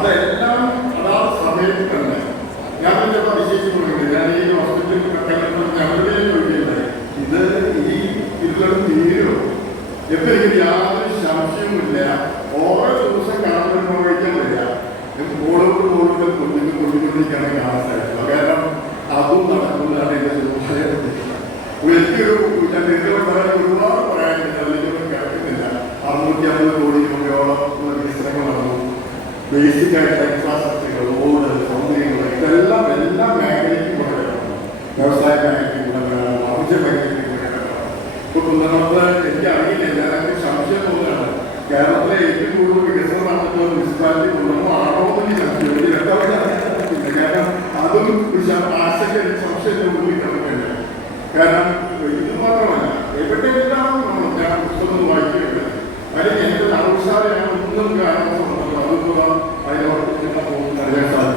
അതെല്ലാം അതാത് സമയത്ത് തന്നെ ഞാൻ ചിലപ്പോൾ അതിശയിക്കുന്നുണ്ട്. ഞാൻ ഈ ഹോസ്പിറ്റലിൽ ഞങ്ങളുടെയും ചോദിക്കില്ല ഇത് ഈ ഇതിലും തീരോ എപ്പോൾ എനിക്ക് യാതൊരു സംശയവുമില്ല. ഓരോ ദിവസം കാണുമ്പോൾ കഴിക്കാൻ വരിക മോളോട് കൊണ്ടിരിക്കുകയാണ് കാണാൻ സാധിക്കുക. കാരണം അതും നടക്കുന്നതാണ് എൻ്റെ എനിക്കൊരു ഞാൻ പറയാൻ ഒരുപാട് പറയാനുണ്ട്. അതിലൊന്നും കേൾക്കുന്നില്ല. 650 കോടി രൂപയോളം വികസനങ്ങൾ നടന്നു. ബേസിക് ആയിട്ട് ഇൻഫ്രാസ്ട്രക്ചറുകൾ, റോഡ്, സൗകര്യങ്ങൾ ഇതെല്ലാം എല്ലാ മേഖലയ്ക്കും കൂടെ വേണം. വ്യവസായ മേഖലയ്ക്കും കൂടെ വേണം, വാണിജ്യ മേഖലയ്ക്കും കൂടെ വേണം. ഇപ്പോൾ കുന്നമത്ത് എനിക്കറിയില്ല, എല്ലാവർക്കും സംശയം തോന്നുകയാണ് കേരളത്തിലെ ഏറ്റവും കൂടുതൽ വികസനം നടത്തുന്ന മുനിസിപ്പാലിറ്റി കുന്നമോ ആണോ എന്ന് സംശയം വ്യക്തമായിട്ട് അറിയാൻ പറ്റില്ല. കാരണം അതും ആശങ്ക സംശയത്തിന്റെ ഉള്ളിൽ കിടക്കുന്നുണ്ട്. കാരണം ഇത് മാത്രമല്ല എവിടെയെല്ലാം ഞാൻ പുസ്തകം വായിക്കുന്നുണ്ട്. അല്ലെങ്കിൽ എൻ്റെ നറുസാരെയാണ് ഒന്നും കാണാൻ അതിനോട് പോകുന്ന അറിയാൻ സാധിക്കും.